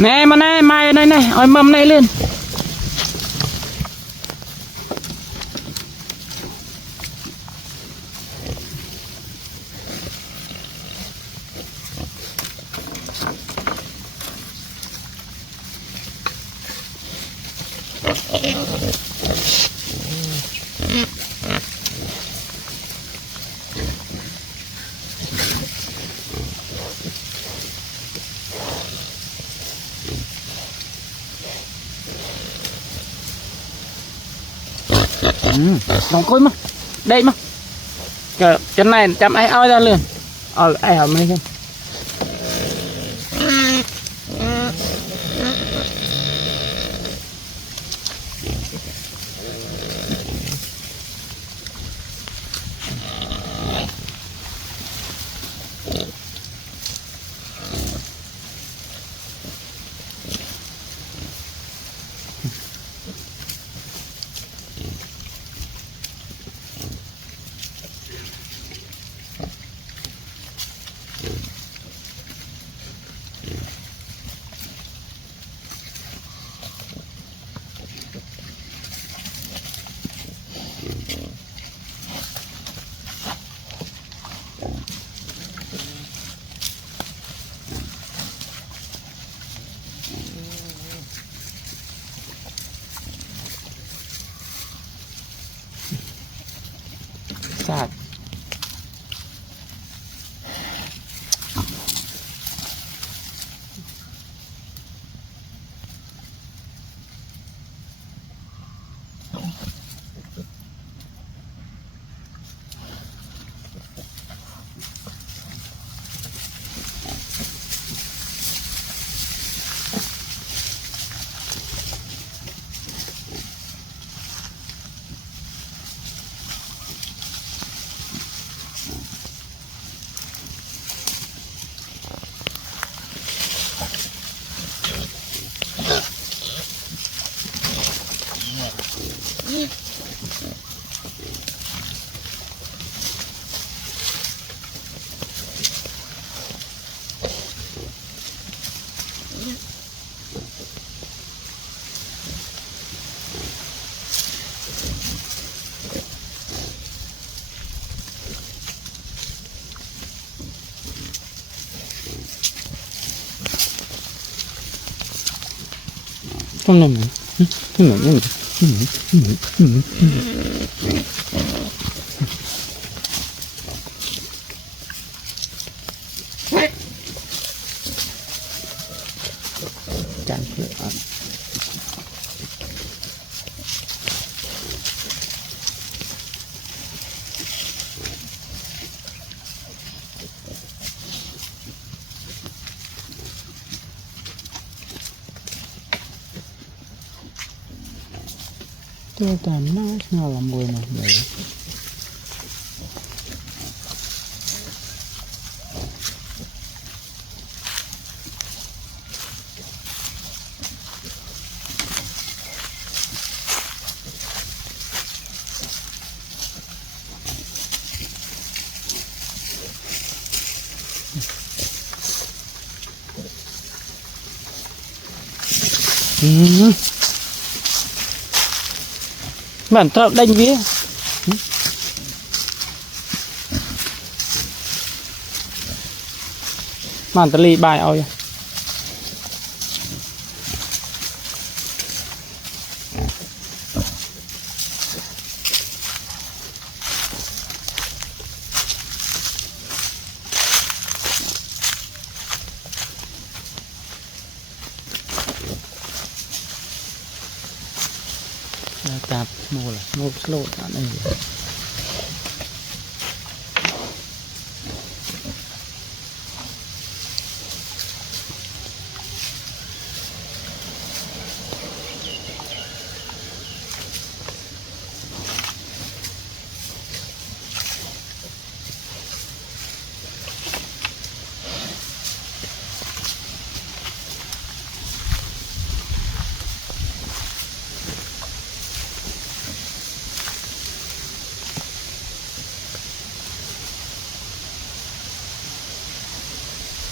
nè mà nè mai đây này ôi mâm này lên nóng cối mà đây mà chân này chăm ai ao ra liền ai ở mấy không sạch không làm chẳng tôi tạm nó là mùi mà vậy bản thợ đánh vía bản tờ lì bài ôi tạp mua là mua lộn này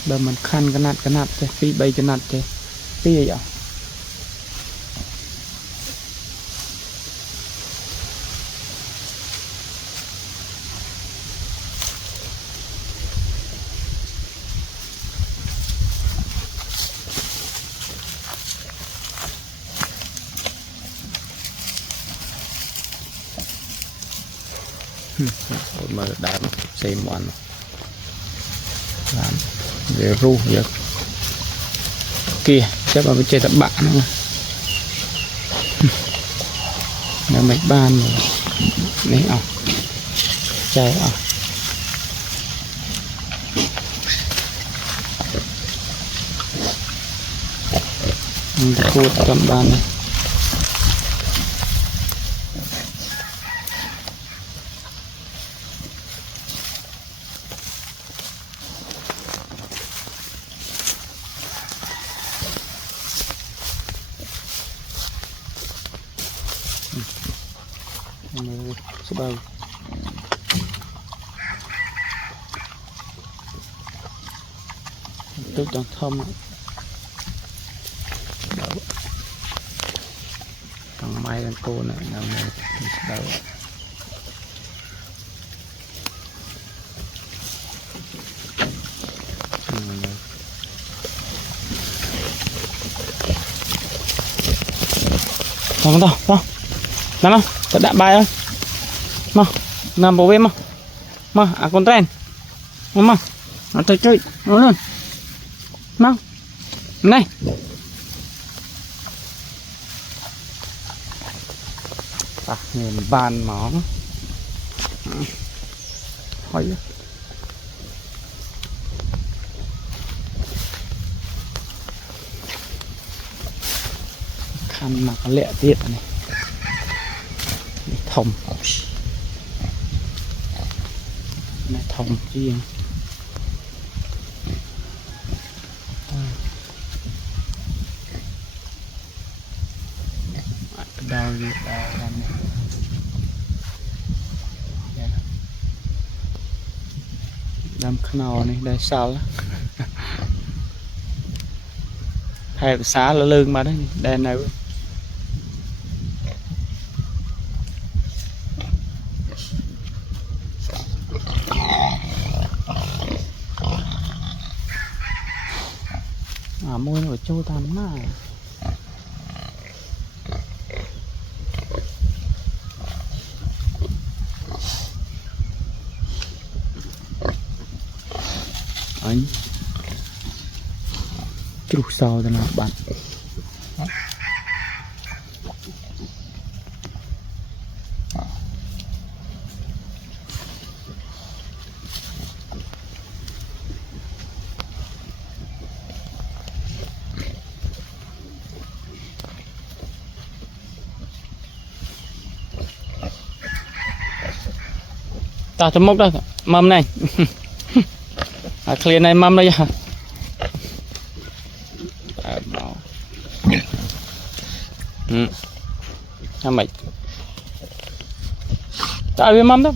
đầm mình khăn cái nạt chứ phi bay cái nạt chứ tia vậy mà đạp xem món làm về ru giờ kia chắc là chơi tập bạn nữa là mấy ban này à chơi à cột tầm ban này sebab tôi đang thâm thằng mai đang tô này nằm này sebab thằng đâu đâu nằm không có đạn bài ơi mà nằm bộ bên mà à con tren mà nó chơi chơi nó luôn mà này nhìn bàn món hỏi khăn mà có lẹ tiết này thông này thông riêng đau gì đau đâm khăn này đây sao đó hay xá là lương mà đấy đây này môi nó trôi tàn này anh chút sau thì là bạn ta cho mốc đây mâm này à, clear này mâm đây hả mày tại vì mâm đó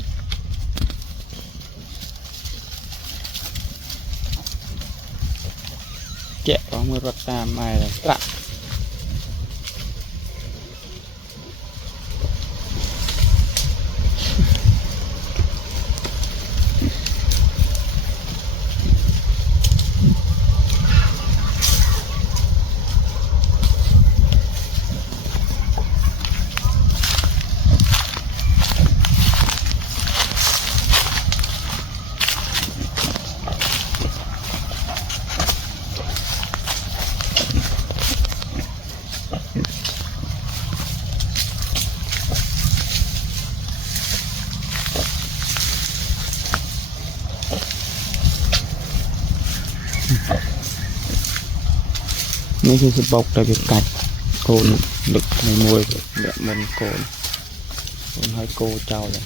kẹo có mưa vật tam mai rồi tạ mấy cái sự bọc tại việc cạch cồn đực này mùi để mình cồn hai cô trao rồi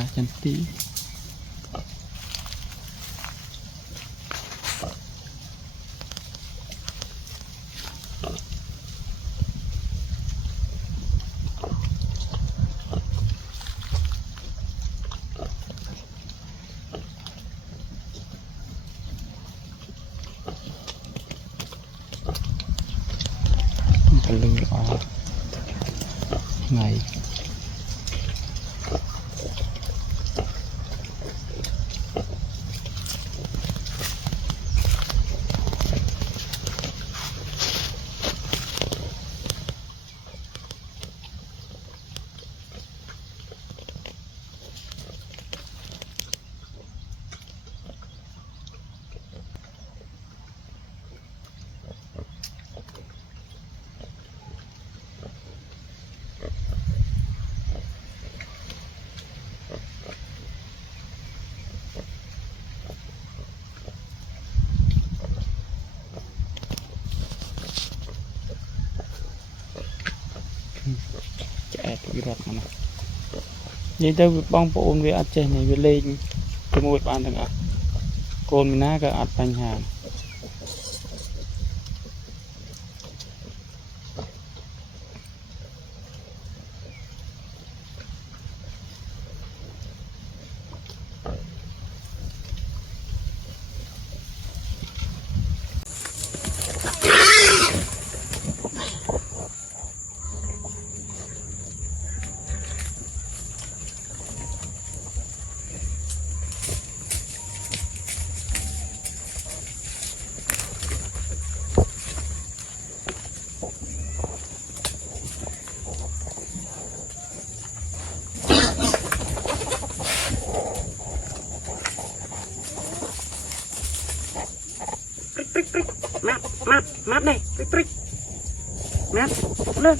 Cả chân tí. Lưng đỏ này chạy cái rọt mà nhìn tới bong bộ về ăn chơi này về lên cái môi bàn thằng ạ côn mình ná cái ăn bánh hàng mát này prích mát lên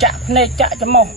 chạm này chạm cho mông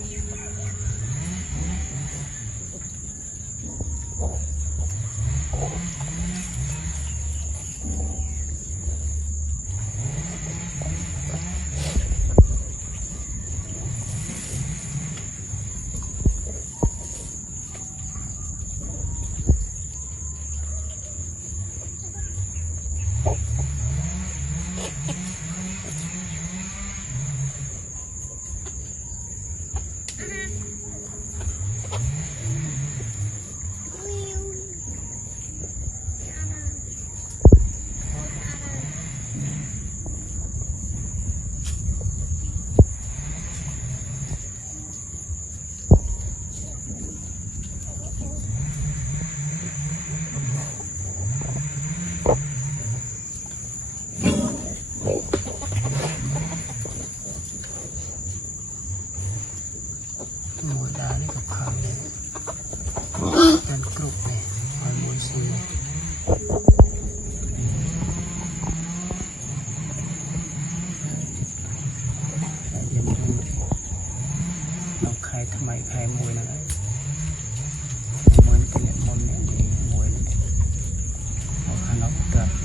khai mùi này mùi cái này mùi này mùi này khăn nó được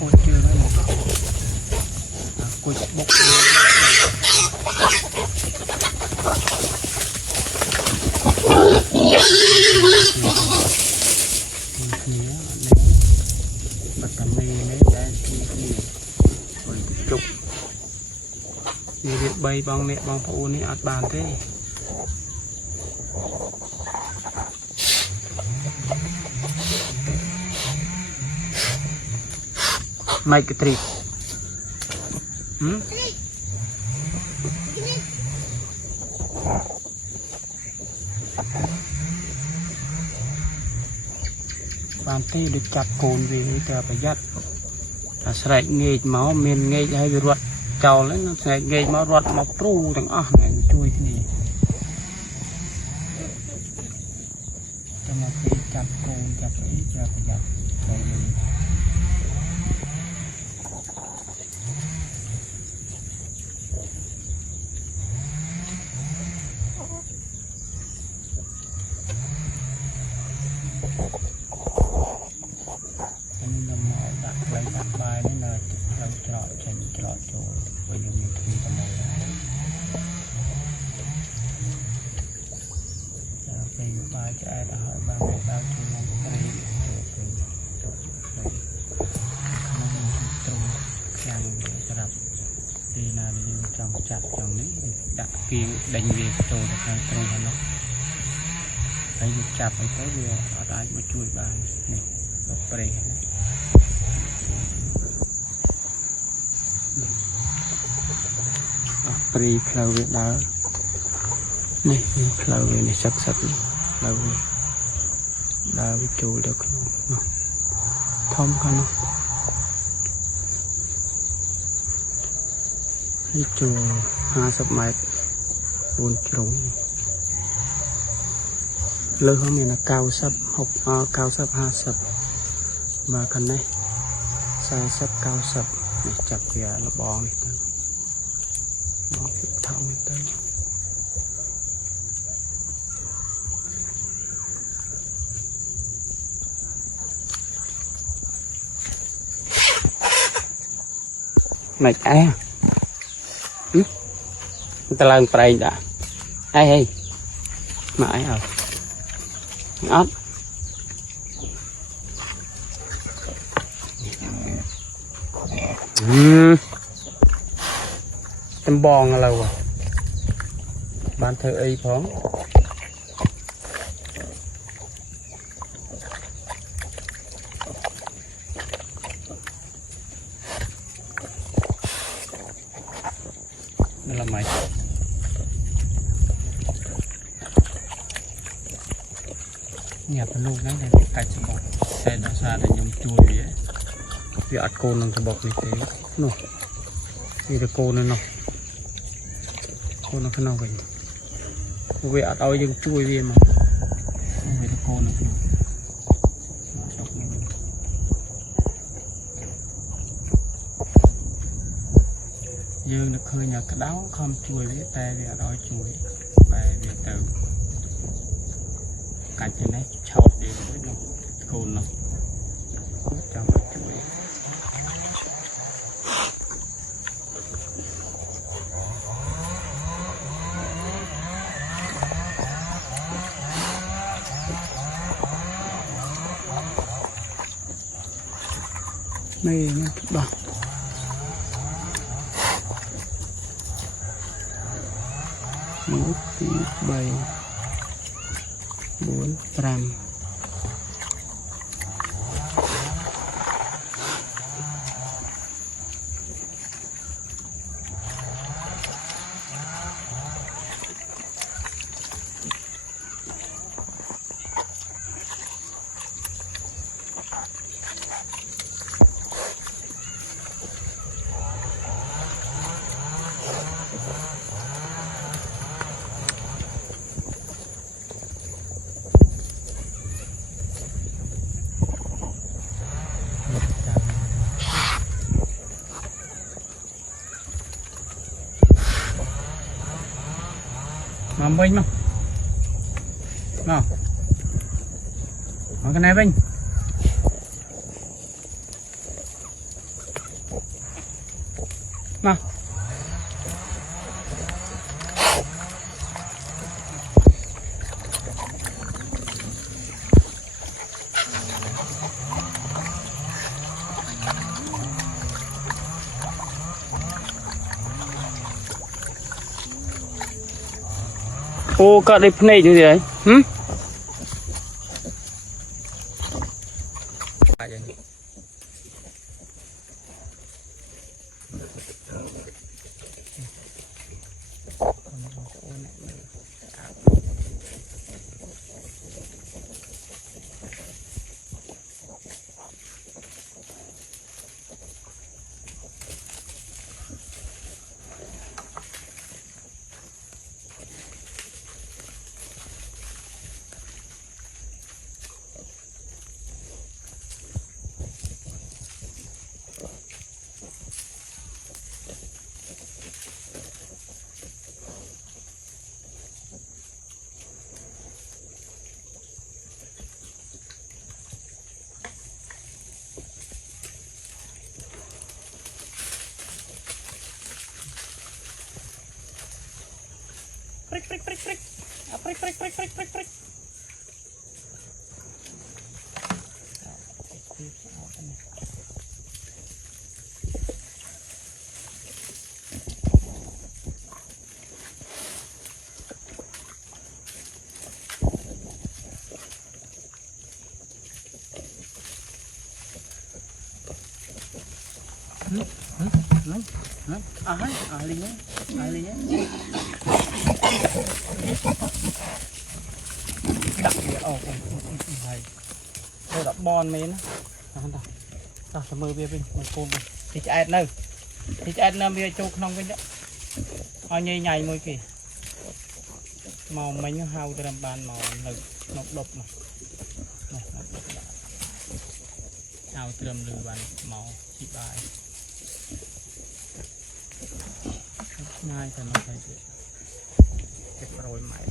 khôi chưa đấy cùi bốc bật tầm mì đấy ra chục việc bay bằng nè bằng phụ này ạt bàn thế make a trip bàn tay được chặt cồn vì chờ phải dắt sạch nghề máu miền nghề hay bị ruột trào lấy nó sạch nghề máu ruột máu tru thằng này chui thế này cho mà khi chặt cồn chặt ấy chờ phải dắt chặt trongนี้đặt kiềng đánh về trồi được hàng trồi nó thấy được chặt ấy tới vừa ở đây mới chui bàn này bắp bể bể khâu về đó này khâu về này sắc sắc khâu về đào với chui được thông không chùa 50 mét 4 trống lơ hôm nay là cao sắp học cao sắp 50 mà cần này sai sắp cao sắp để chặt kìa là bó này bó tiếp thông này tới mày ai ta lên đây đã ai hay mà ai rồi ớt em bòn là lâu rồi bán thơ y phóng đây là mày nhà phân luôn đấy để cạch cho bọc xe đã xa để nhóm chui vậy vì ạt cô nâng cho bọc như thế nè vì là cô nên nó cô nó phải nào vậy về ở đâu dừng chui về mà về nó con này dương nó khơi nhà cái đáo không chui với tay về ở đó chui về về từ cả trên này chậu để với nó con nó cho mà chui này nó đỏ một tí bảy bốn trăm mà bên không nào cái này bên nào ô cắt đi này như thế hử prik ahlinya đặt địa hay tôi đặt bon mấy nó ta sẽ mơ bia bên một cô thì chạy nơi thì chạy nơi bia chụp không bên đó họ nhây nhảy môi kì màu mấy nó hao cho làm bàn màu nực nọc độc này hao trầm lư bàn màu chỉ bài ngay thì nó phải cái rồi mày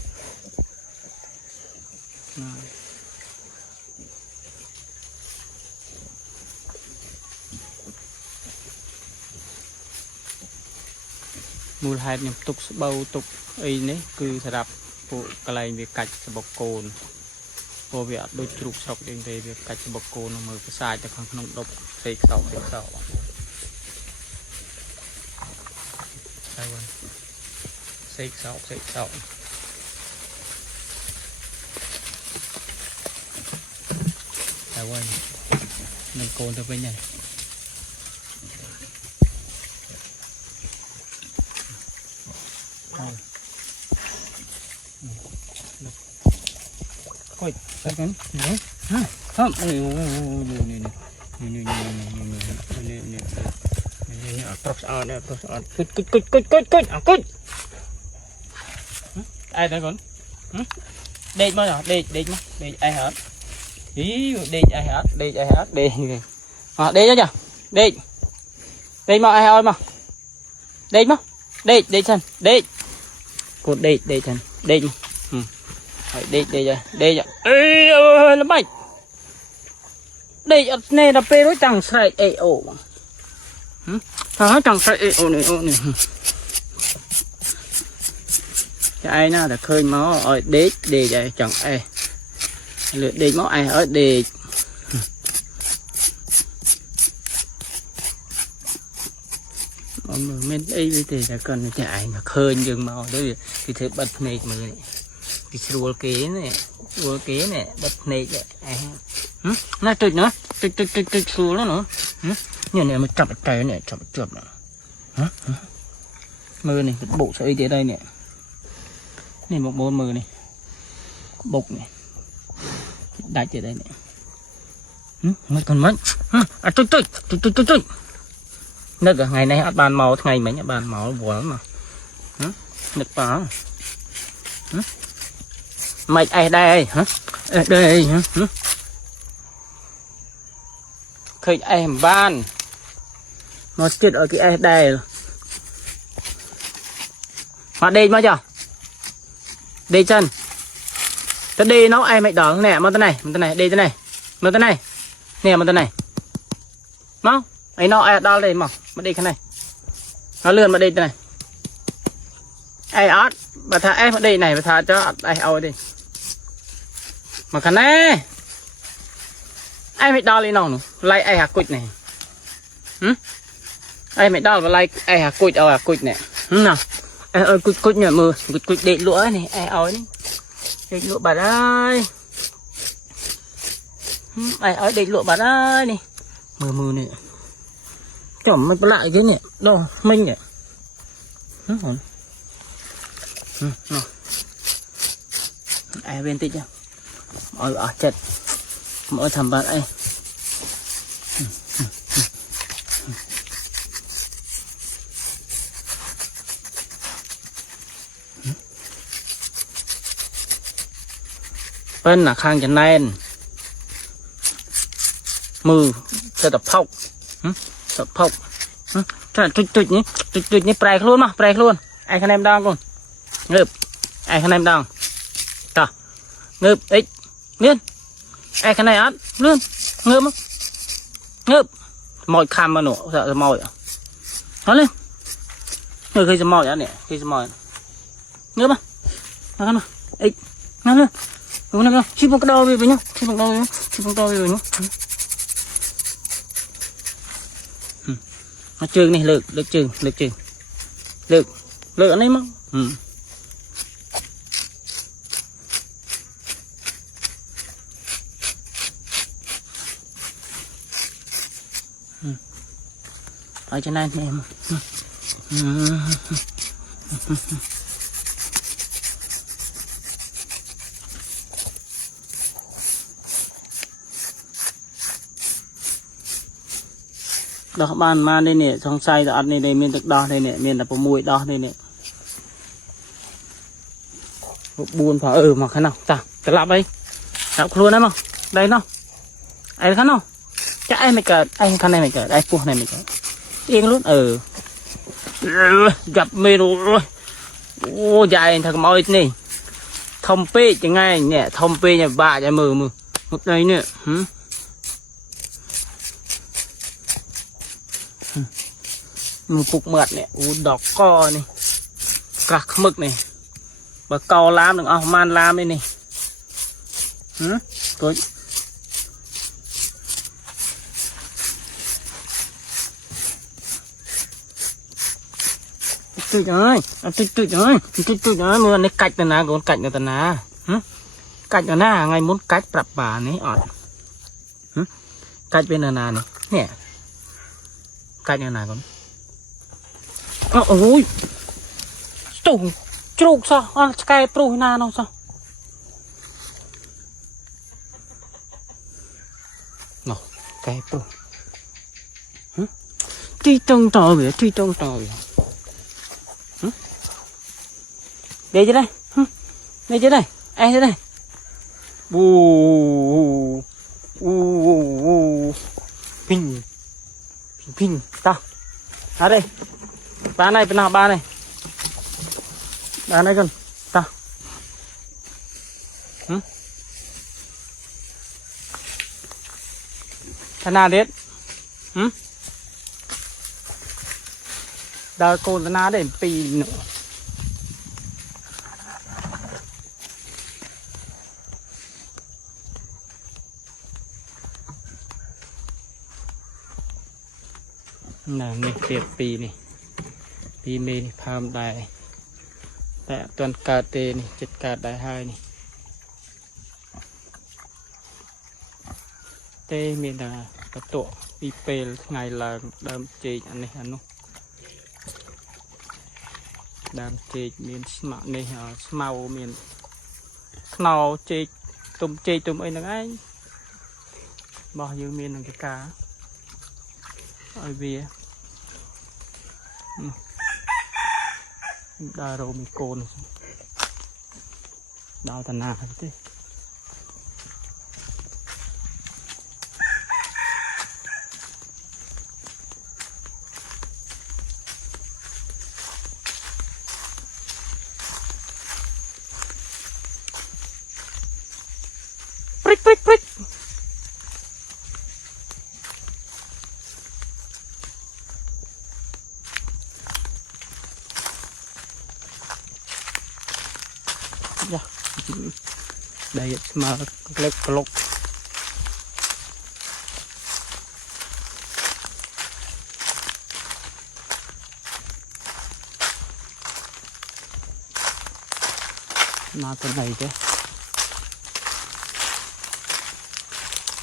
mùi hạt nhầm tục bầu tục ấy nấy cứ sẽ đạp phụ cái này việc cạch sẽ bọc cồn vô việc đôi chụp sọc đến đây việc cạch sẽ bọc cồn mà cái sai cho không nông độc xịt sọc đây rồi xịt sọc đây rồi mình cồn từ bên này coi cái không ai đây con đệt mà rồi đệt mà đệt ai hết ý đệt ai hết đệt đệt cho chưa đệt mà ai ơi mà đệt chân đệt cột đệt chân đệt đệt rồi ê ơi là mày đệt này là pe đối chẳng sai ổ thằng chẳng sai ổ này ai nào là khơi máu ở đế vậy chẳng ai lượt đế máu ai ở đế mình ấy thì là cần chạy là khơi dừng màu đấy thì thấy bật này mà thì rùa kế này bật này vậy nó trịch nữa trịch xù nó nữa nhìn này mà chập trời này chập nữa mưa này bộ sợi y tế đây nè này một bộ mưa này bột này đại ở đây này nó còn mấy trịch nước ở ngày nay ăn bàn màu ngày mấy nhà bàn màu buồn lắm mà nước báo mày ai đây hả đây hả khơi em ban nó chết ở cái ai đây mà đây mà chưa đây chân tới đi nó ai mày đỏ nè mà tới này đi tới này mà tới này nè mà tới này mau ấy nó ai đo đây mà đi cái này nó lươn mà đi tới này ai ót bà thà em ở đây này bà thà cho ai ôi đi mà khả năng ai mày đo lên nó lại ai hạt quýt này ai mày đo lại ai hạt quýt này nào ai ơi quýt nhờ mưa quýt để lúa này ai ơi để lúa bà ơi ai ơi để lúa bà ơi này mưa này chỏm mình lại cái này đâu minh này ai bên tí chưa ôi ở chật mỗi thầm bạn ấy bên là khang chân này mưa sẽ tập phọc trịch nhé prey luôn ai khăn em đang con ngợp ai khăn em đang ta ngợp ít miên ai khăn này ăn luôn ngợp mọi khăm mà nổ sợ mỏi nó lên người khi sẽ mỏi á nè khi sẽ mỏi ngợp mà ăn mà ít ngăn lên ngăn lên chip một cái đầu về nhá chip một đầu về nhá nó trường này lực anh ấy mất ở trên này em đó bàn mà đây nè trong say đã ăn đây này miền được đo đây nè miền là có mùi đo đây nè buồn phải mà khả nào ta cái lạp đây lạp luôn đấy mà đây nó ai khả nào chắc ai mày cờ anh khả này mày cờ ai phu này mày cờ yên luôn gặp mê rồi ô dài thật mỏi này thông pê chẳng ngay nhẹ thông pê nhà bà nhà mờ một đây nữa một cục mật này đỏ co này cặc mực này và co lam được không man lam đây này tôi trời mưa này cạch từ ná còn cạch từ ná cạch ở ná ngay muốn cạch bạp bà này ọt cạch bên là này nè cạch ở ná còn ôi trục sao cái pro na nó sao nó cái pro truy trông trò vậy đây chứ đây Ê thế này. Bù. Pin. Pin. Tao. À đây. Ba này bên nào ba này. Ba này con. Tao. Thằng nào đấy? Đào cô thằng nào đấy pì nữa. Nè này tiệp pì này. Pì mê này phàm đài. Tại toàn cà tê này, chết cà đài hai này. Tê miền là cái tổ đi pê ngày là đam chê anh này anh nó đam chê miền smart này màu miền nào chê tôm ấy là anh bao nhiêu miền là cái cá ở bìa đào rồi mình cồn đào tận nào thế. Prick. Yeah. Đây mà lốc. Mà cái này chứ.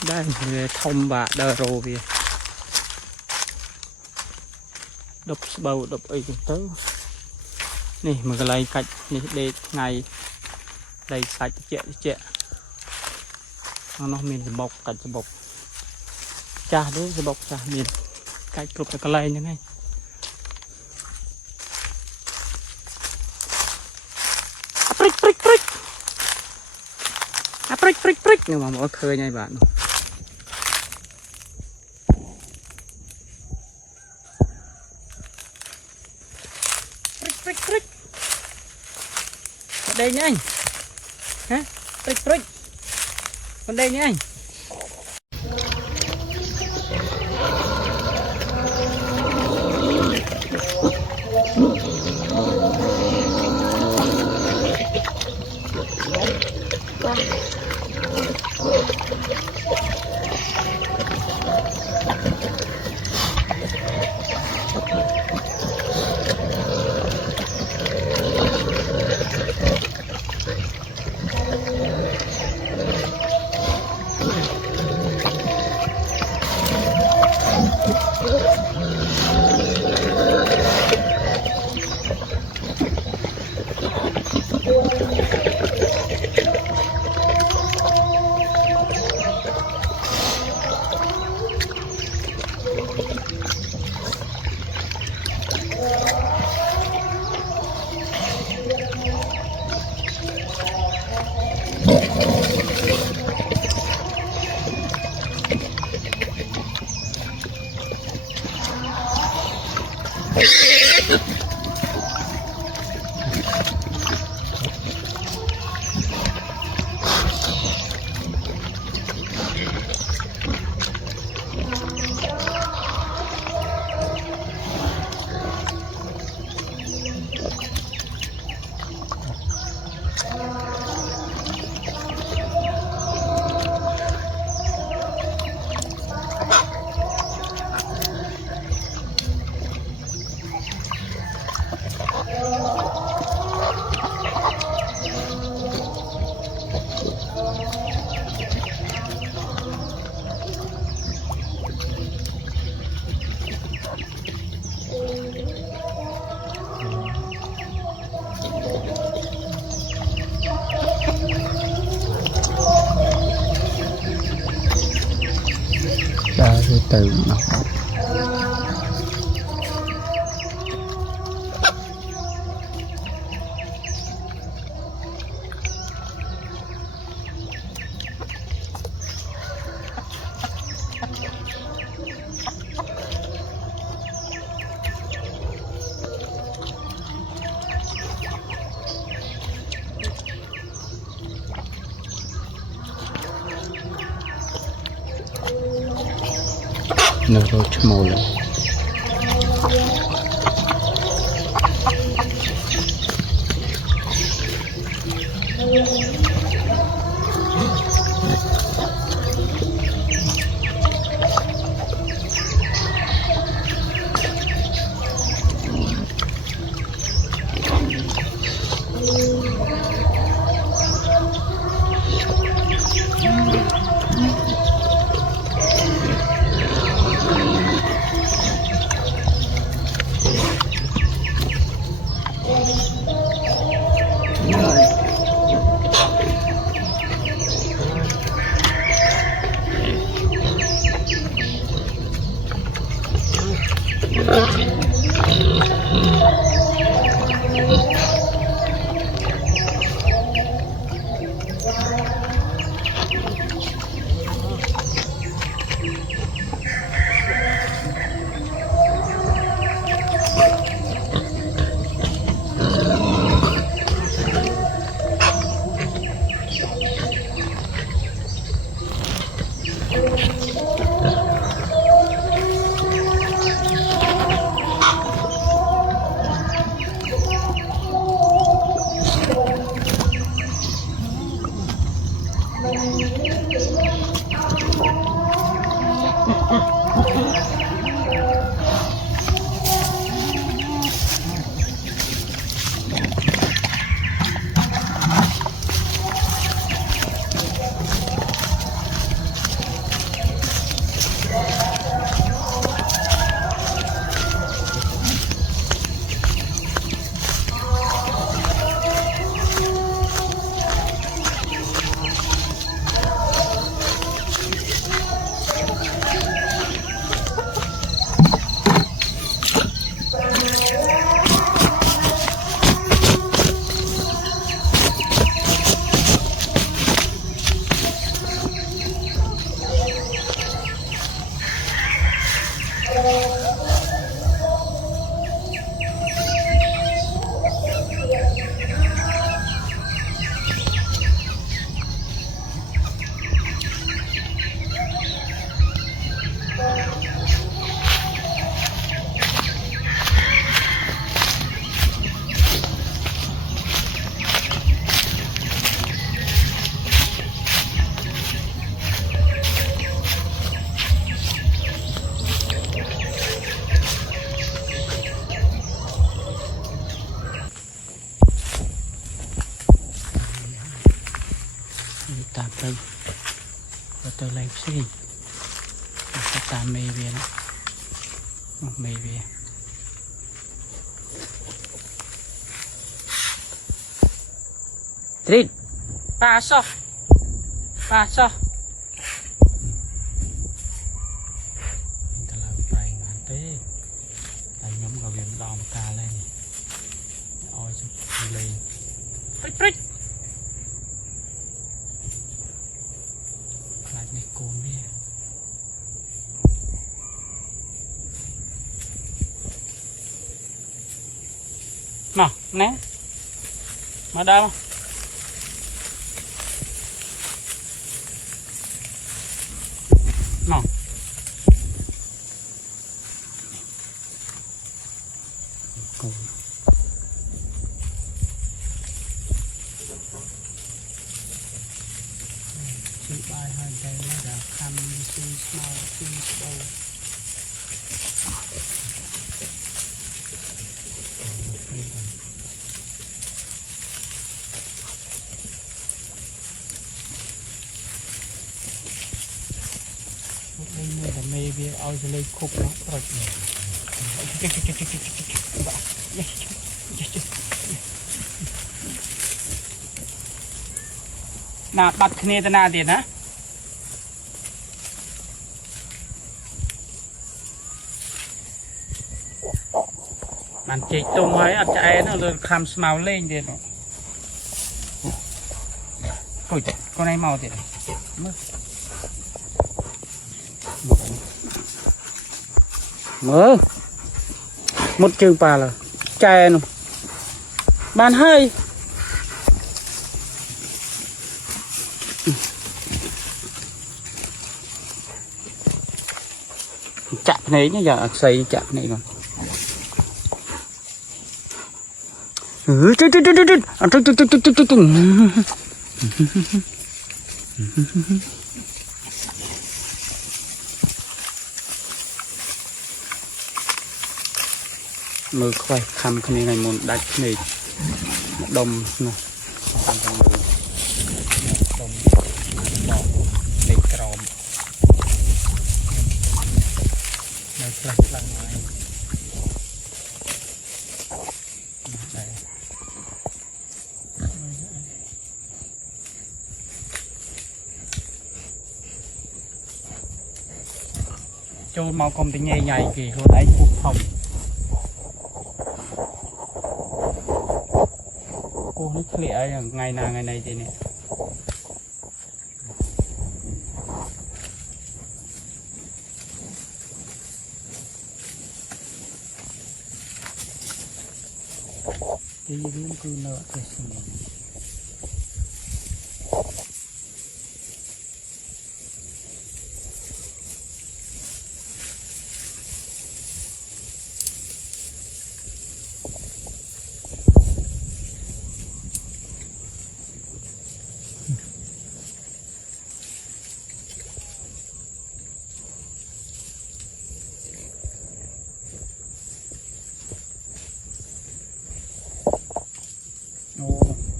Đây người thông bạ đờ rô kìa. Đập bầu đập ấy cũng tới. Nè mà cái này cạch này để ngày đây sạch chẹ. Nó miền bọc cạch bọc. Cha đấy bọc cha miền cạch cục cái này như này. Prick nhưng mà mỗi khơi nha bạn. Prick. Ở đây nha anh. Hả? Prick. Ở đây nha anh. từ nó rồi mồ lên tạm đây và tôi làm gì sẽ tạm mê về nó mê về Trin paso paso ta làm bài ngàn thế là nhóm gà viêm đòn ta lên ôi sao lên frích frích lại này cồn đi nào nè mà đâu nào cồn bài hai đây là khăn xinh màu xinh sâu đây mới là mê về ao sẽ lấy khúc nó rồi nào bắt khné ta na tiền hả bạn chỉ tung ấy ăn chạy nó rồi khăm màu lên tiền ôi con này màu tiền mơ một chừng bà là chạy nó bàn hơi chạm này nhá, giờ xây chạm này còn mưa khoai khăm cái này một đạch này đông nè đông bọt để tròn đây lăn ngoài đây cho mau công ty nhây nhảy kì luôn ấy phục phòng cô nó khỏe ngày nào ngày này thì nè cái gì cũng cứ nợ cái gì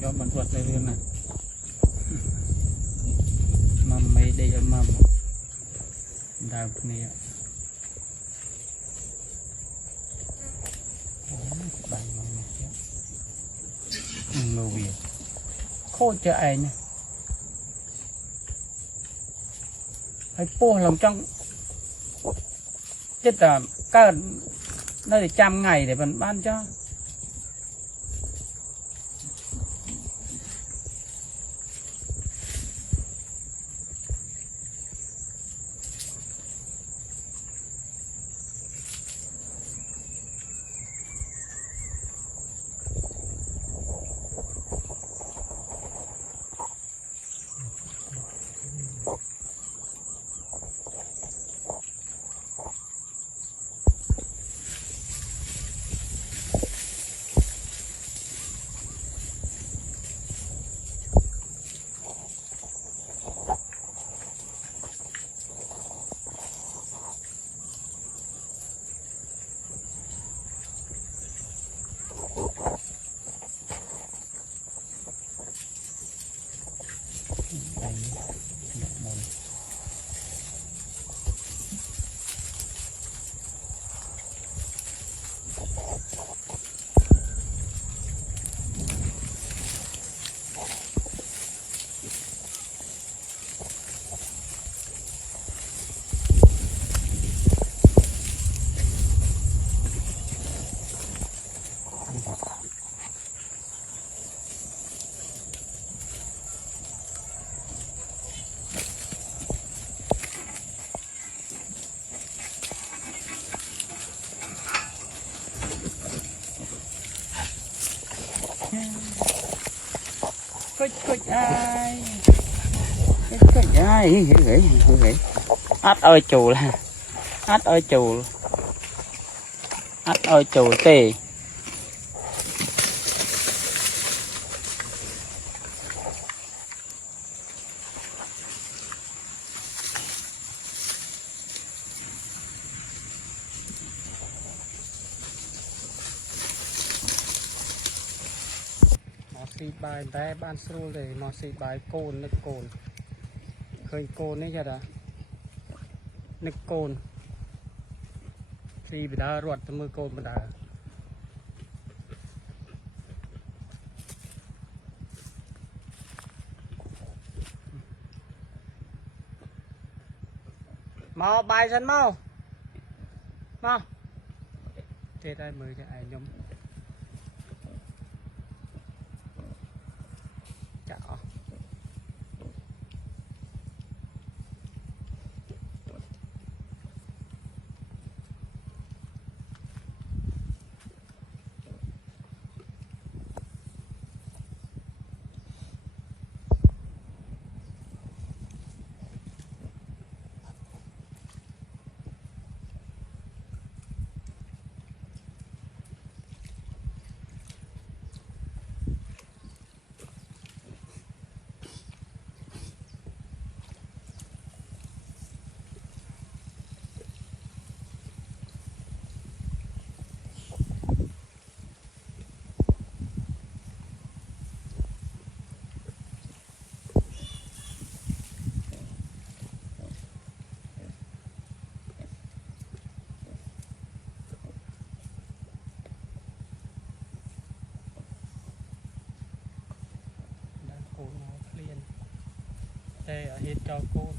cho bắn vật đây luôn này mầm mấy đây ở mầm đào này bàn mầm này ngô biển khô cho anh hay po lòng trong chết là các nơi để trăm ngày để vẫn ban cho ai hiểu át ơi chủ là át ơi chủ tề xì bài té ban sưu để nó xì bài cồn nực cồn khơi cồn ấy giờ nực cồn xì bị đá ruột mưa cồn bị đá mau bài dân mau thế đây mới cho ai nhóm xe hết cho cô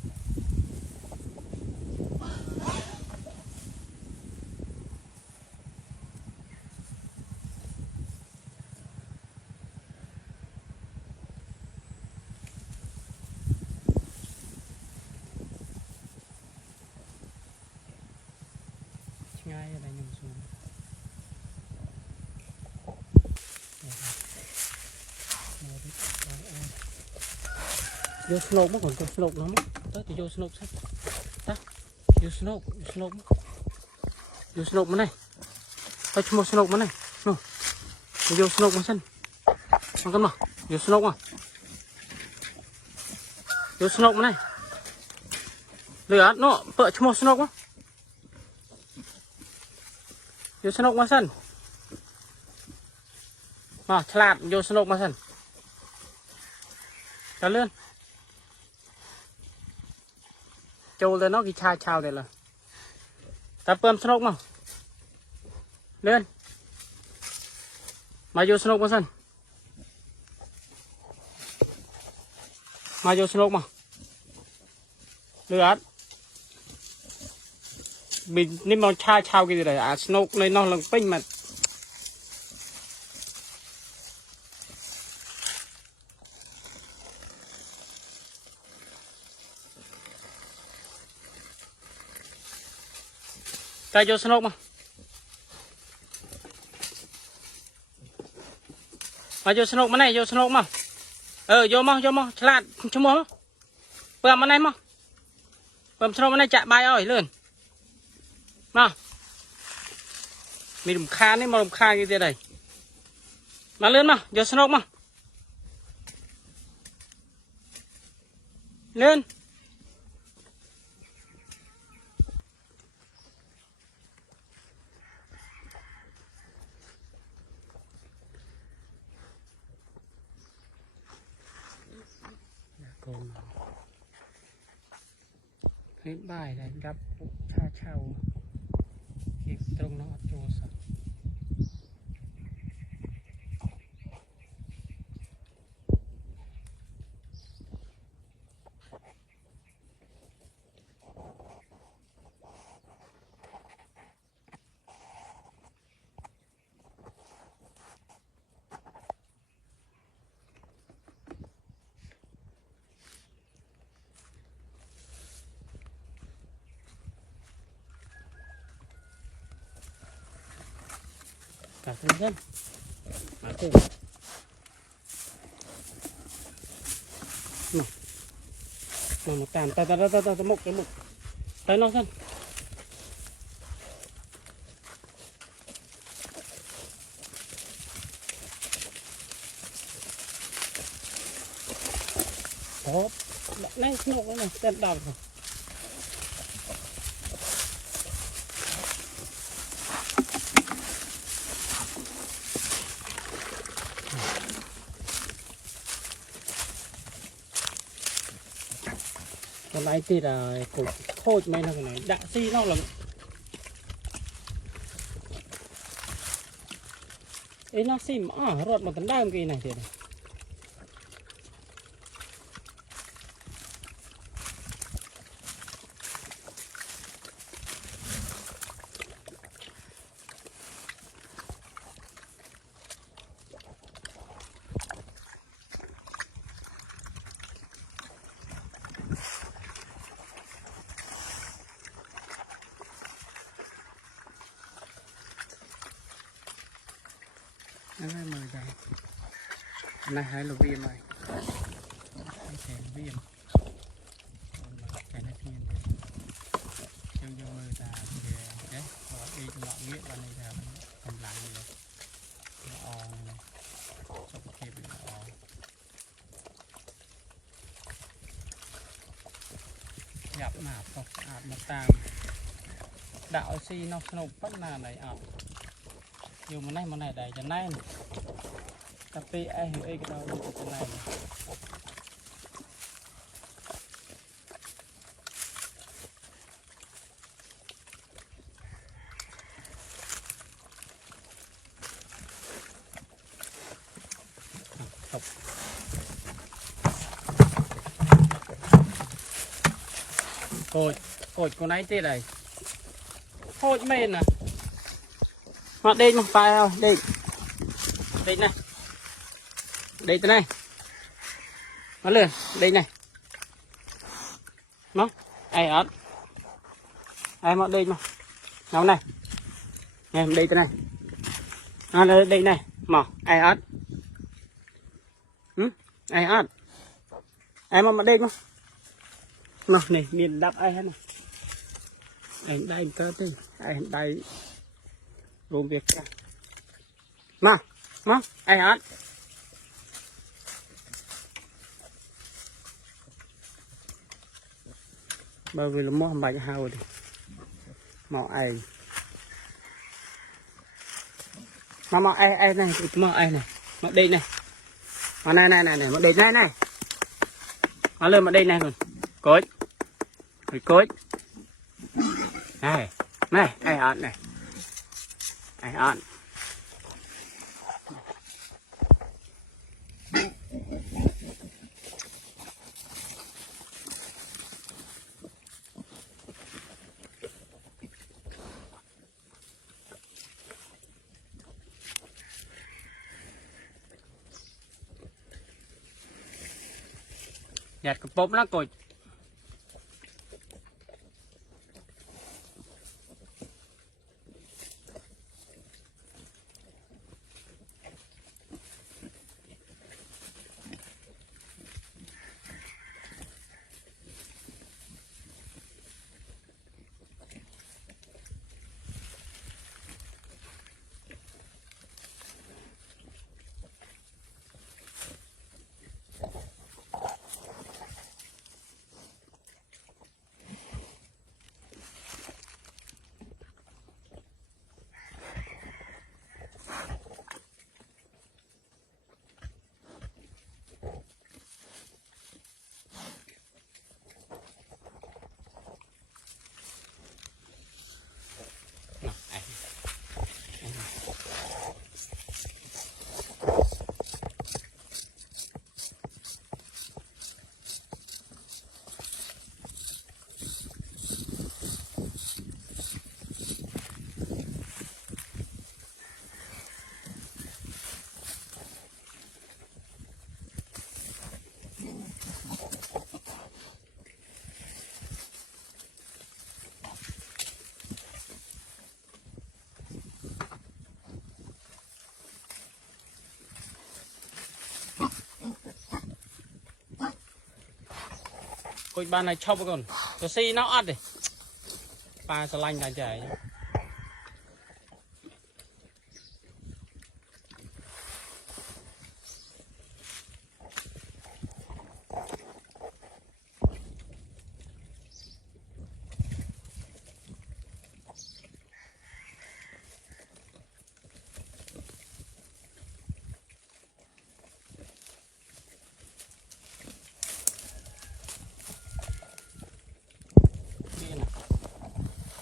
ngay ở đây nhầm xuống vô slope mất còn còn slope lắm tới thì vô slope sách ta vô slope mà này tới mua slope mà này no vô slope mà sân con cầm nào vô slope à vô slope mà này lửa nó vợ mua slope á vô slope mà sân à chặt vô slope mà sân cho lên châu lên nó cái chai chào đây là ta bơm snow mà lên mà vô snow mà sân mà vô snow mà lừa mình nên mà chai chào cái gì đấy à snow lên nó là pin mà tay vô snow mà vô snow mà này vô snow mà vô mà lạt chung mà bơm mà này mà bơm snow mà này chạy bay ơi lên mà mình đụng khan đấy mà đụng khan cái gì đây mà lên mà vô snow mà lên còn cái bài này gặp cha chào cái trong nó cho sao cả thân dân mà cùng mà một tàn ta một cái mục tới nó dân đó này nó cái này tên đào rồi còn đây thì là cục khôi mấy là cái này đạn xi nó là ấy nó xi mà rọt một tấn đam cái này thì này nó mời đây này hai lô viêm này hai chén viêm cái này viêm cho người ta về đấy họ đi cho họ biết vào đây là thành lại rồi nó này sắp kịp nó gặp nạp không mà tam đạo si nó snow bắt là này dù mà này đầy cho này tapi ai hiểu cái đâu được cái này cột con ấy thế này thôi mền à mà đây mà phải không đây đây này đây thế này nó lên đây này nó ai ớt ai mà đây mà nào này nghe đây thế này đây này mà ai ớt ai ớt ai mà đây mà này miền đắp ai hết này anh đây cơ thế anh đây gồm việc mà ai ớt bởi vì là mua bài hao đi màu ai mà ai này mà ai này mà đây này mà này mà đây này mà lên mà đây này rồi cối này ai ăn này ai ăn nhặt cái bốp nó cột cột ban này chọc còn cái xi nó ăn đi ba sờ lanh lại chảy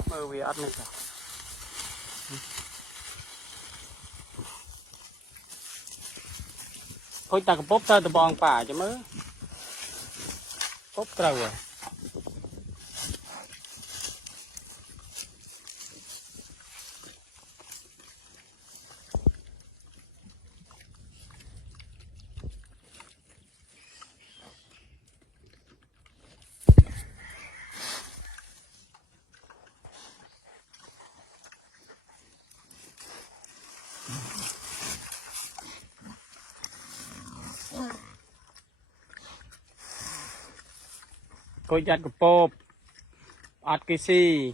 mơ vì ăn này cả thôi ta có bóp tơ từ bòn phả cho mới bóp trâu rồi cối chặt cái bóp ăn cái xi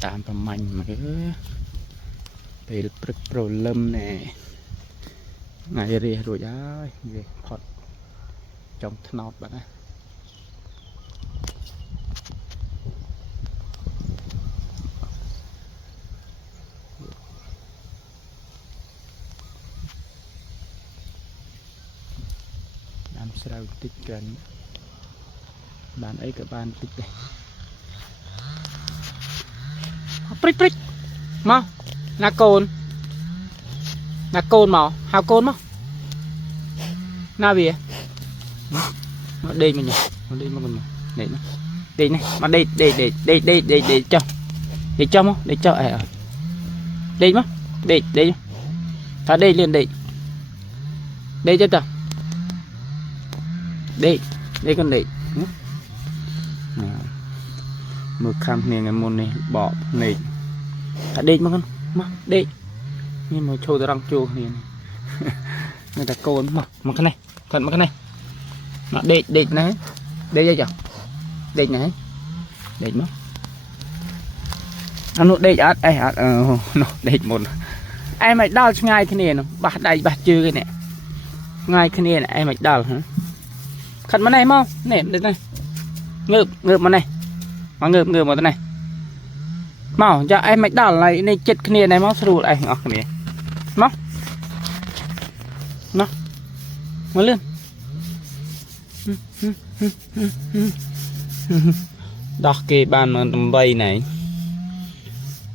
tam phẩm manh mà về được pro lâm nè ngày rìa rồi đó về phật trong nọt bạn á làm sao tích gần bạn ấy cả bạn tích đây prích prích mau là cồn màu hào cồn mau na về đây mình nhỉ đây mà mình để nó đây này mà đây cho không để cho đây mà đây thả đây liền đây cho tao đây con đây mực khăm này ngày môn này bỏ này thả đây mà con mà đây nhưng mà trôi răng chua này người ta cồn mà cái này thật mà cái này mà đây này đây cho đây này đây mất anh nút đây nó đây một em mày đau ngay cái này nó bạt đây bạt chưa cái này ngay cái này em mày đau hả khẩn mà này mau nè đây này ngợp mà này mà ngợp mà thế này mau cho em mày đau này này chết cái này mau sưu lại ngọc cái này mau nó mới lên đọc cái bàn mà tầm bay này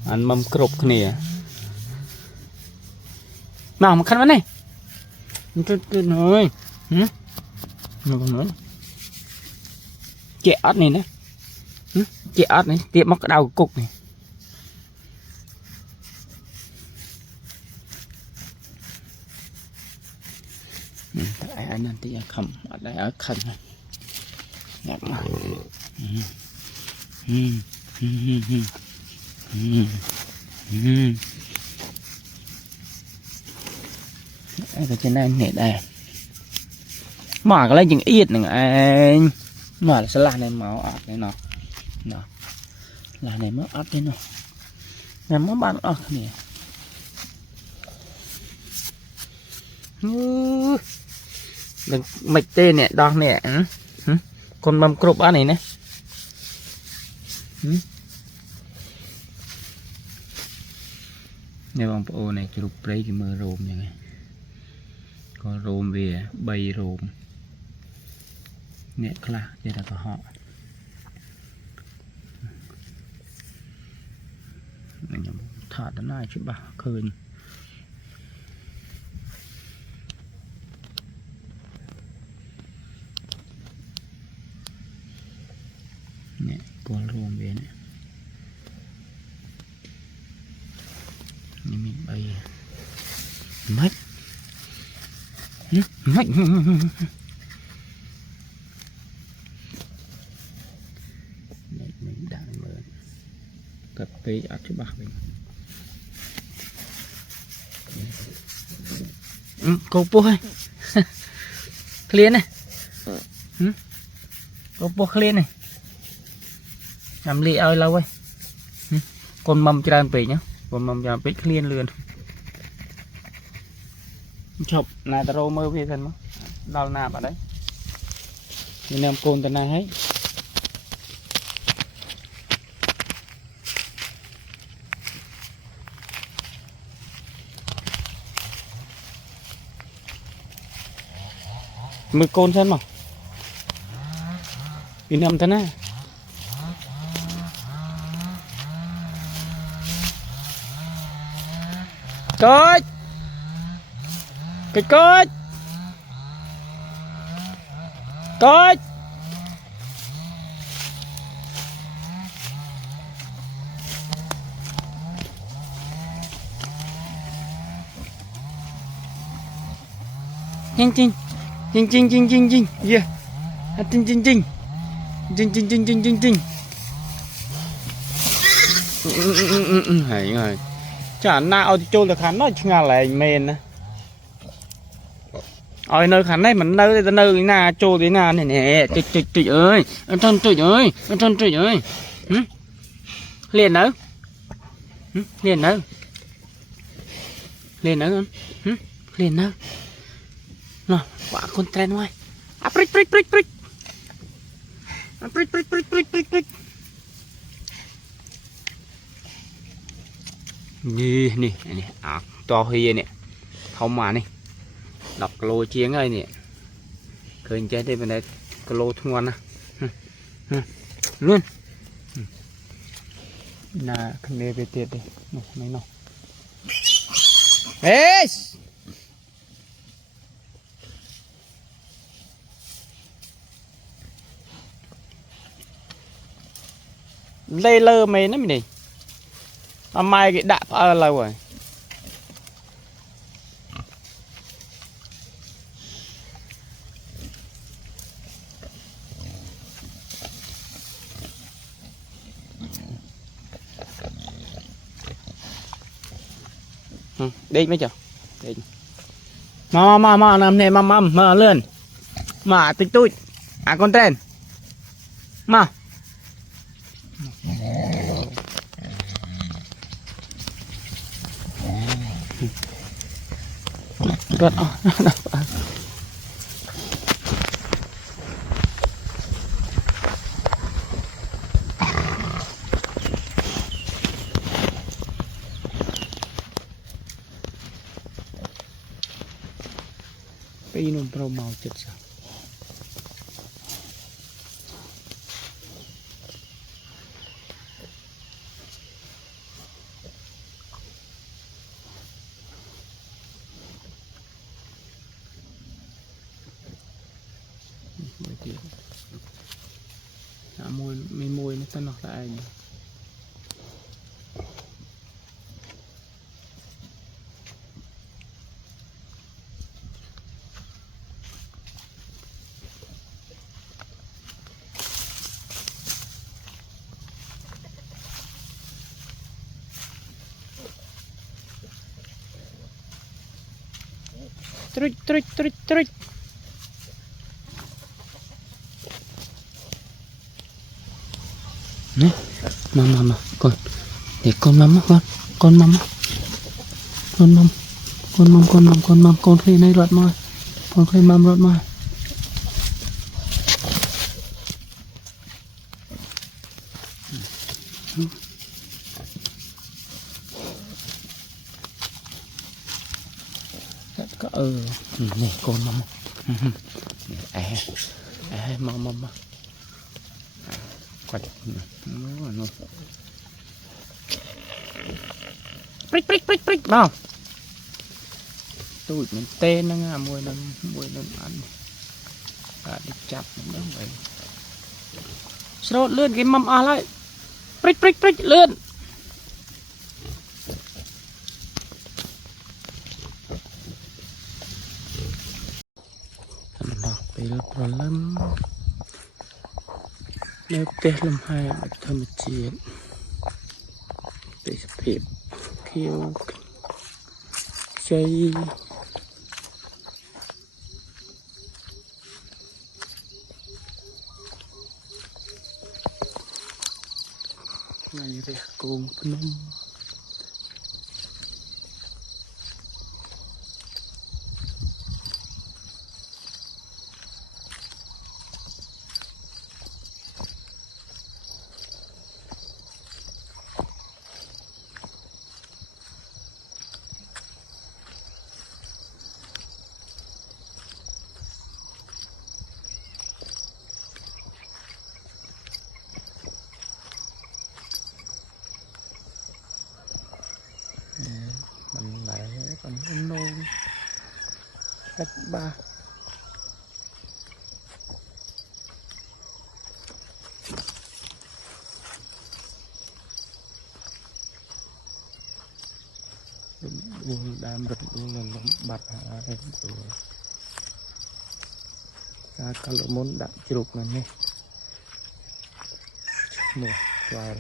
ăn mâm cục nè nào mà khăn vấn này nói nói chẹ ớt này nữa chẹ ớt này tiệm móc cái đầu cục này anh ăn tí khẩm ở đây ở khẩn này nhặt mà cái trên đây nè đây mà cái lấy những ít này anh mà là sẽ là này máu ạt này nó là này máu ạt đấy nó này máu bạn ạt này đừng mạch tê nè đo nè con mâm cục ăn này nè này bông ô này chụp lấy cái mưa rôm như này có rôm về bay rôm nè là đây là của họ thả đến này chứ bà khơi nè có rôm về này mình bay mất mình đã mở cà phê áp cho bác mình cô bôi clear này cô bôi clear này làm ly ơi lâu ơi con mâm cho anh về nhá con mâm cho biết clear luôn chụp này tao mơ về thân mà đau nạp ở đấy mình làm cồn từ này hết mực cồn xem mà đi nằm thế này coi chinh yeah chinh hay rồi chả nào thì trôi được hắn nói chừng nào lại mền nè ở nơi hắn này mình nơi nào trôi thế nào này nè trời ơi anh thân trời ơi liền nữa liền nữa liền nữa liền nữa nó quả con tren ngoài à prích prích prích prích prích prích prích prích prích prích nè nè nè à to hi nè không mà nè đọc lô chiếng ơi nè khơi chơi đây bên đây lô thun ngon nè luôn là khăn đê về tiệt đi này nó ê lê lơ mày nó mình đi mai cái đạp ở lâu rồi đi mấy chờ đi mà nằm này mà lên mà tích tụi à con tên mà Good. Inom pro mau chết sao? Môi nó tân hoặc là ai nhỉ? Trích. Nè, mama, con. Để con mama con khi này rọt môi. Con khi mâm rọt môi. Này con mama. Mama. Quạt nó prích nào tụi mình tên nó nghe mùi nó ăn cả đi chặt nó vậy sốt lươn cái mâm à lại prích lươn mình đọc về problem nếu tết lâm haiแบบธรรมชาติไปสเปียบเคี้ยวใช้ไงเรียกโกงพนมmình lại còn nôn cách ba buông đam bật buông là bật hai rồi ra kalau muốn đặt chụp này nè qua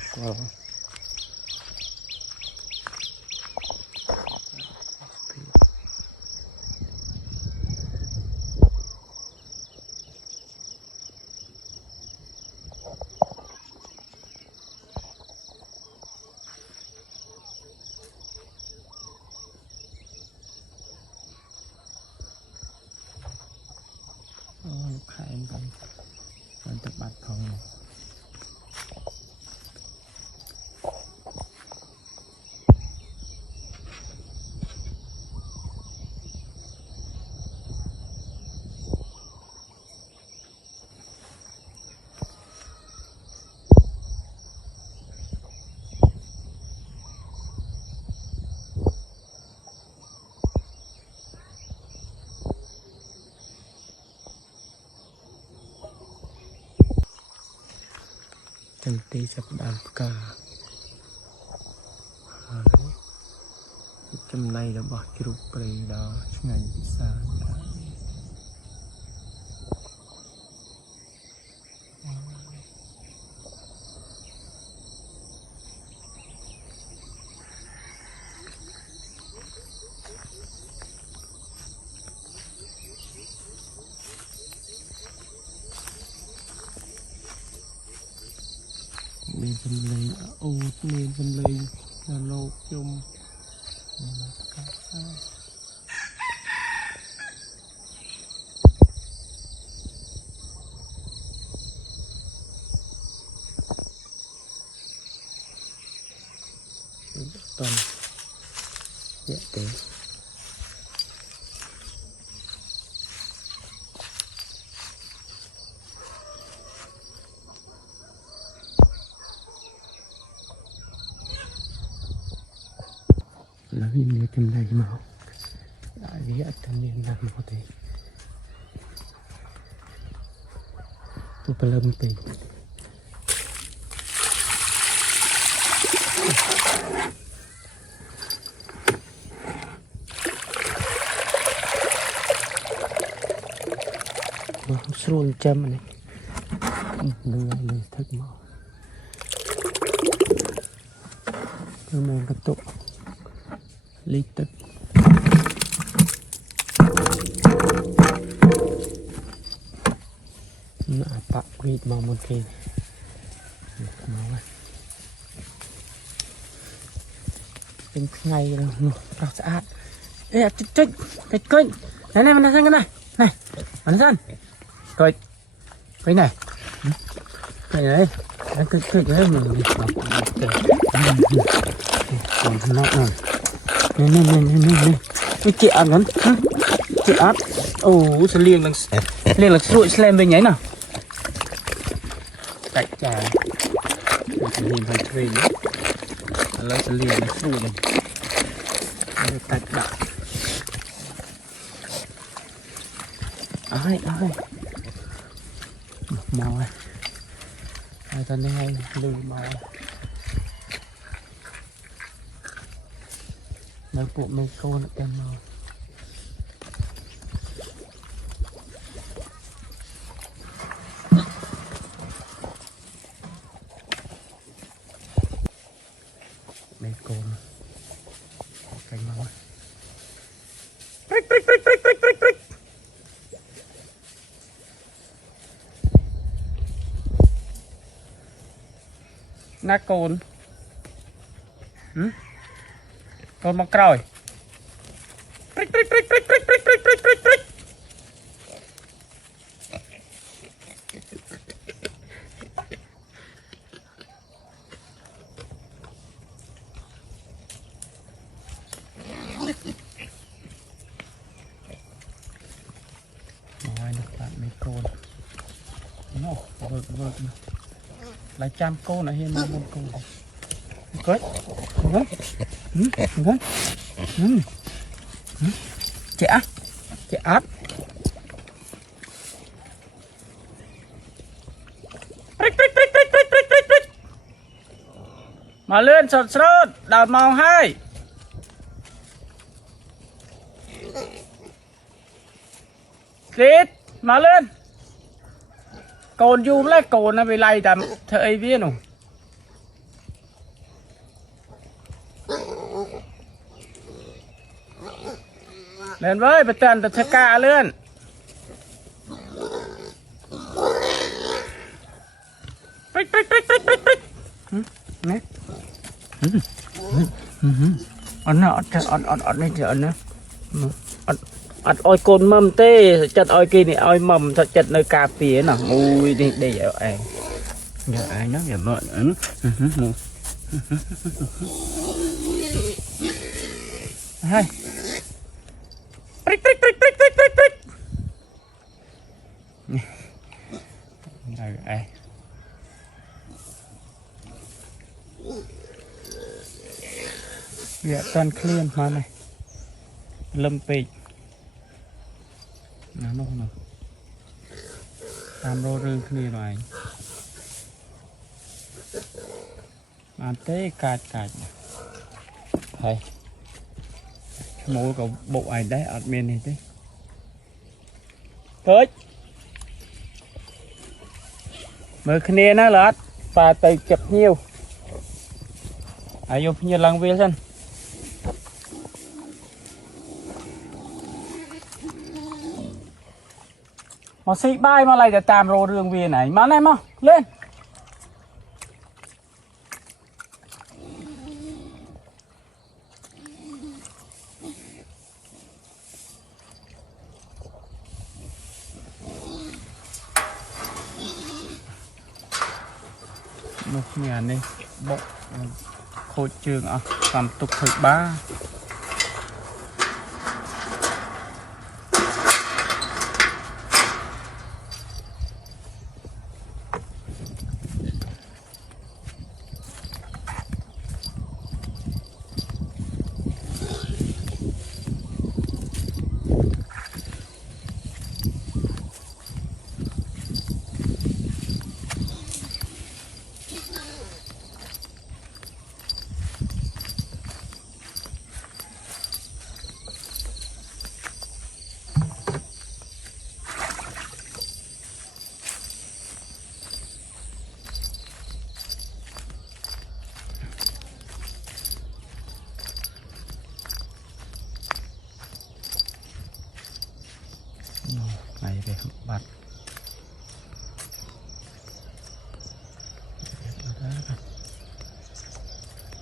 มันตะบัดทองจังตีจับดามกาจำในระบาดกรุบปรีดาช่างสามีเป็นเลยโอ้มีเป็นเลยนาโลกยมตอนเยอะเต็มแล้วมีเมียทำไรมาอันนี้ทำเนียนนำมาตีตัวเปลือยปีสรุปจำอันนี้เลยทักมาคือแมงกระตุกลิตรน่าปะกรีดมาหมดเลยมาไว้เป็นไงแล้วเนาะเราสะอาดเอ๊ะจุดก้นไหนมันสั่นกันไหนมันสั่นก้อยไปไหนไปไหนนั่นคือเรื่องมันมันนอกหน่อยนี่ไม่เกี่ยอันนั้นเกี่ยอัดโอ้จะเลี้ยงหลังสุดแสลมเป็นไงน่ะtại tràจะเลี้ยงพันธุ์เลยแล้วจะเลี้ยงหลังสุดเลยตัดดักai màu ai ta nên hay lưu màu nó bộ mấy cô nó đem màu mấy cô cánh màu nát cồn cồn mọc còi mấy cồn nó vượt lại trăm cô này hiện một cô cưới trẻ áp mà lên sọt sốt đào màu hai Kít mà lên cồn zoom lấy cồn nó bị lay tầm thời viên rồi lên với bật tên bật thơ ca lên nè ăn nó ăn đây chờ nữa อัดอ้อยโกนมั่มเต้จัดอ้อยกินนี่อ้อยมั่มถ้าจัดในกาเปียน่ะอุ้ยนี่ได้เดี๋ยวไอ้นะอย่าเมื่อให้ปริ๊กปริ๊กปริ๊กปริ๊กปริ๊กปริ๊กปริ๊กไอ้อย่าตอนเคลื่อนมาหน่อยลมปีกน้ำนกหน่อยตามโรเรื่องขึ้นหน่อยมาเต้กาดใช่หมูกับบุกไอ้ได้อัดเมนนี่เต้เฮ้ยมือขึ้นนะหลอดปลาไปเก็บหิ้วอายุพิจารณาเวลสันมาซีบ้ายมาอะไรจะตามโรเรื่องเวียไหนมาไหนมาเล่นนกเนี่ยนี่บกโคตรเจืองอ่ะตามตุกถึกบ้าไปเลยบัด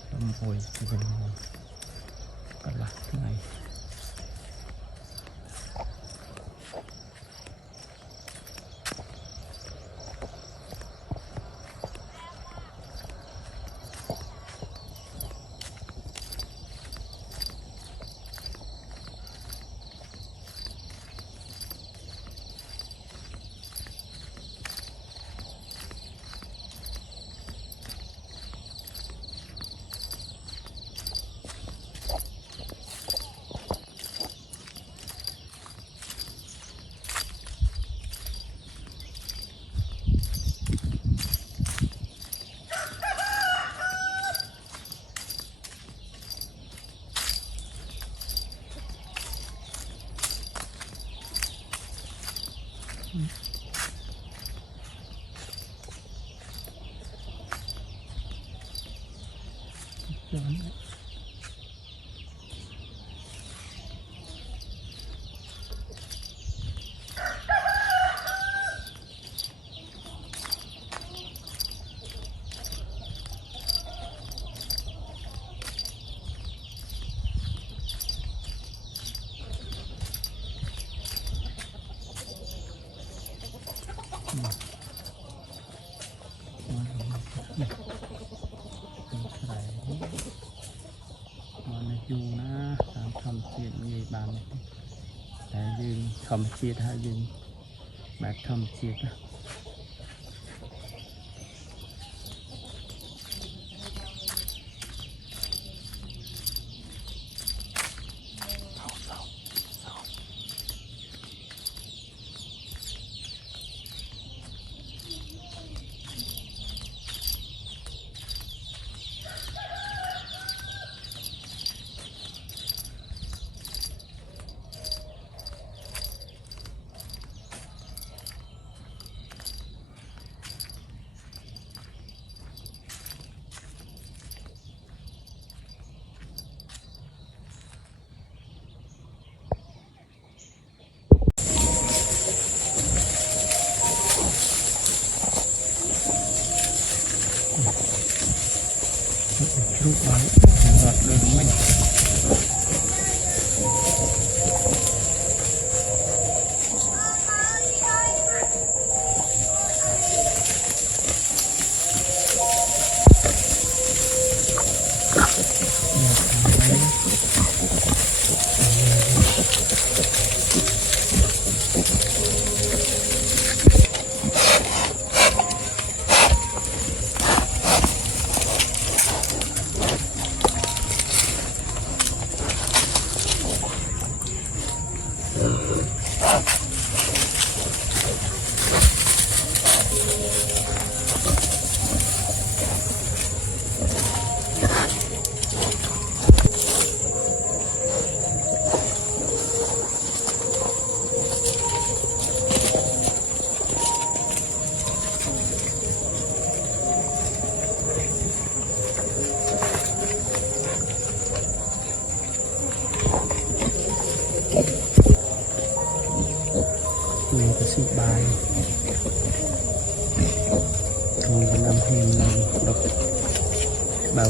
ต้มโอยจะเป็นกระลักไงอยู่นะตามทำเสียงมีบางแต่ยืนทำเสียถ้ายืนแบบทำเสียนะรูปไว้หลอดเลยไม่ xịt bài còn cái năm thêm độc bao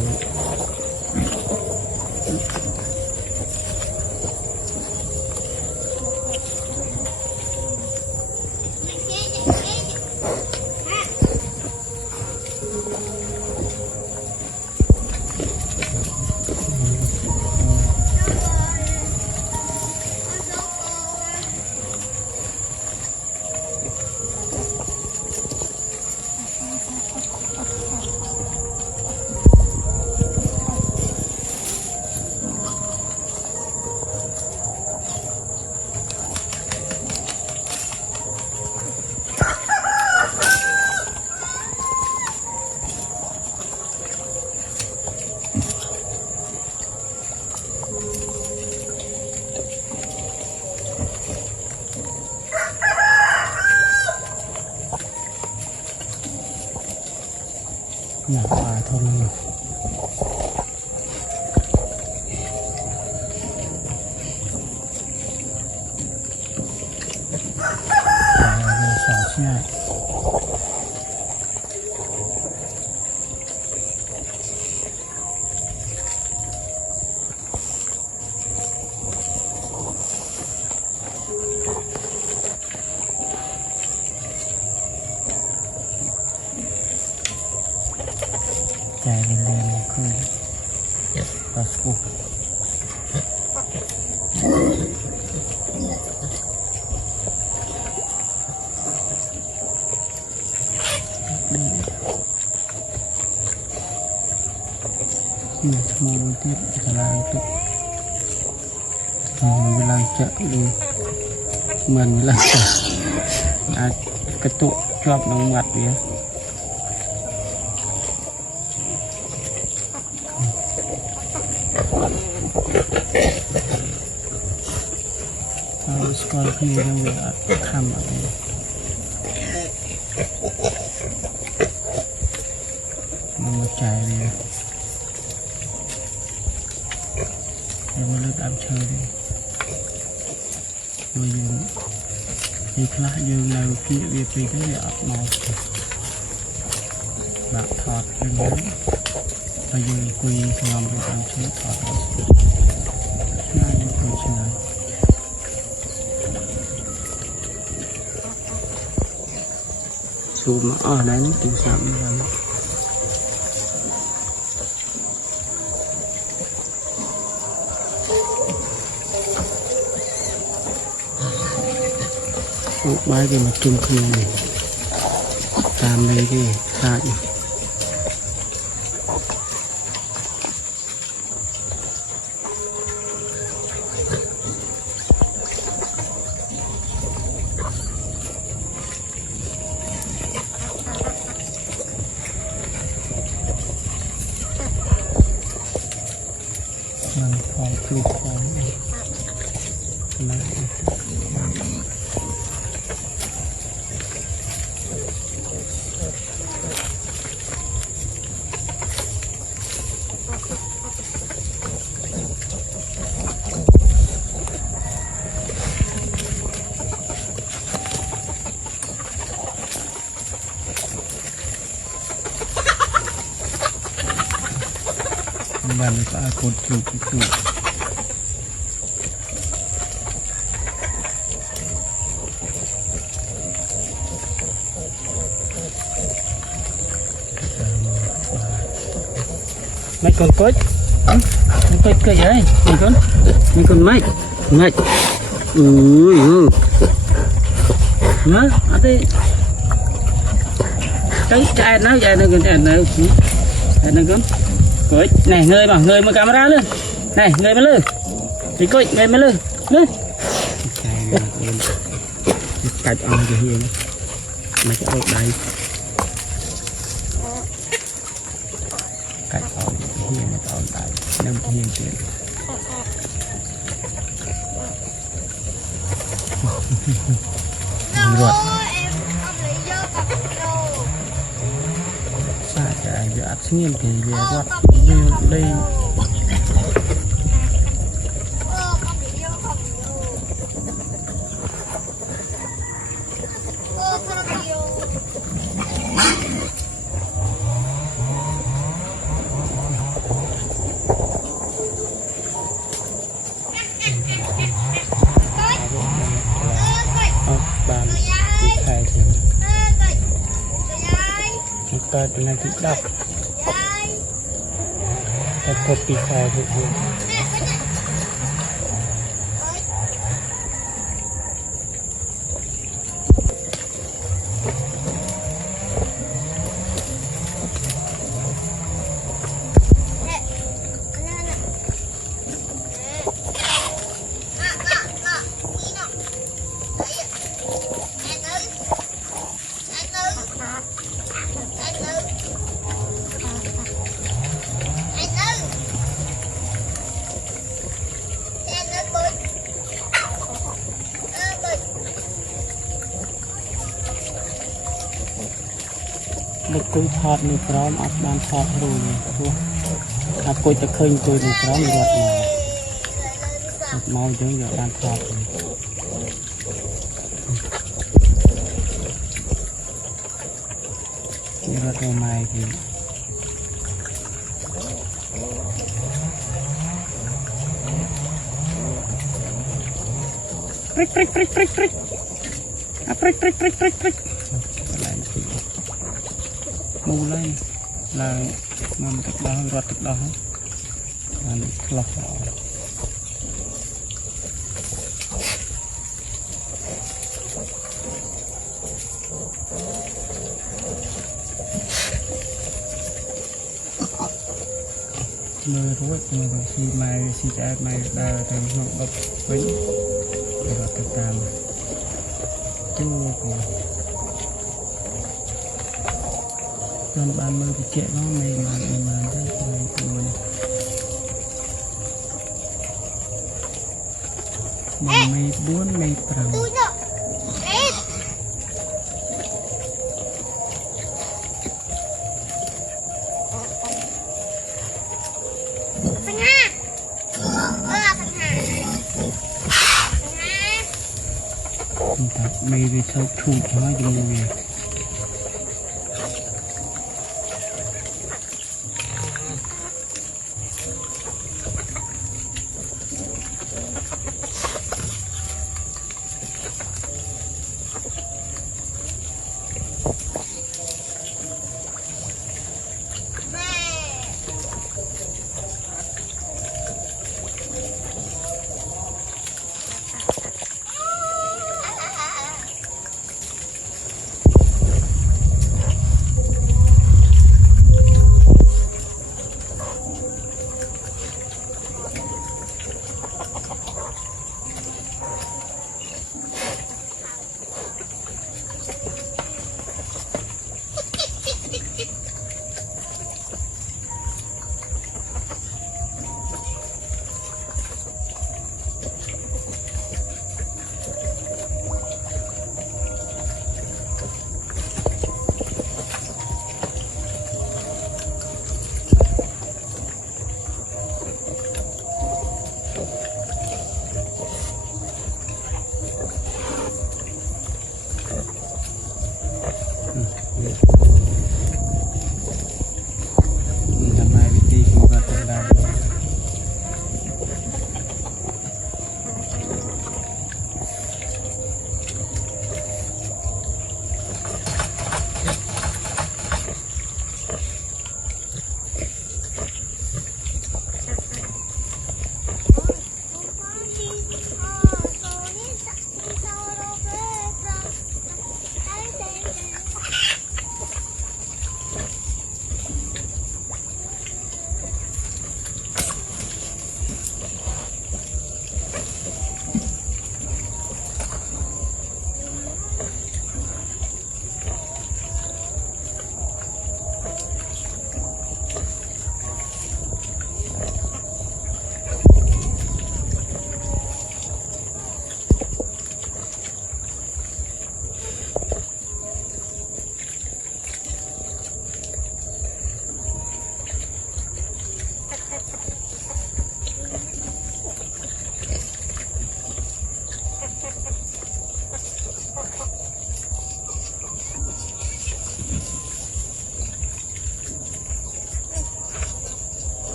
nhà bà thôi rồi. Sỏ xe. Chạy lên khơi và sụp ini semua tiap jalan itu bilang cak lu mình bilang cak ketuk chop nang mặt dia sekolah ini yang dia kham apa mama chạy đi em mới ăn chơi đi rồi giờ thì khác giờ nào kia việc gì cái gì ấp màu bạc thọt lên đấy bây giờ quy làm được ăn chơi thọt này em quy chơi dù mà ở đấy từ sáng đến giờ bái cái mặt trung không này tam lấy cái khai mình phải chụp vào này bạn có cột chụp chụp mấy con cối cây ấy mấy con mấy ui nó ở đây cái chạy nó con cối này người mà camera lên này người mà lư thì cối người mà lư lên cạch on cái hiền mấy cái ốc đây cạch on cái hiền này on đây năm hiền tiền ruột sai cái giờ áp nghiêng thì về ruột đây bàn thì khai thì ta từ này thì đọc ta thật thì khai thì thôi cùi thọt nụ phóng áp bàn thọt rồi áp cùi ta khơi cùi nụ phóng ruột mà mau giống như bàn thọt ruột rồi mày thì prick à prick mù lên là nằm tức đó ruột tức đó là lọc mưa ruột mưa khi mai khi trái mai đào thành ngọn bắp vĩnh rồi tự tam chú của nên ban mưa thì chạy nó mày mà rất là buồn mà mày buồn mày trầm mày về sau thụt nó dùng về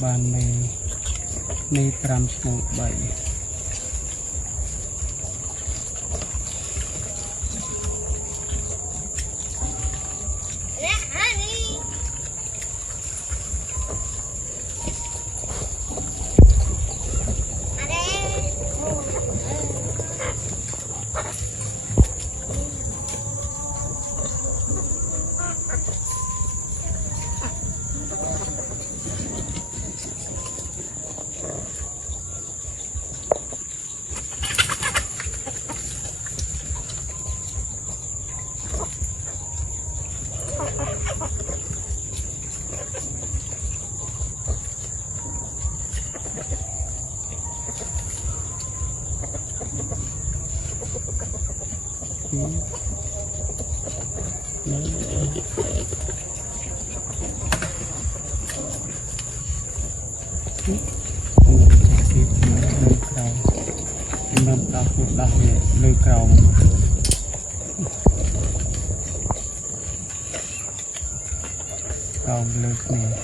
bàn mê pram smoke bảy lưới cầu cầu lưới này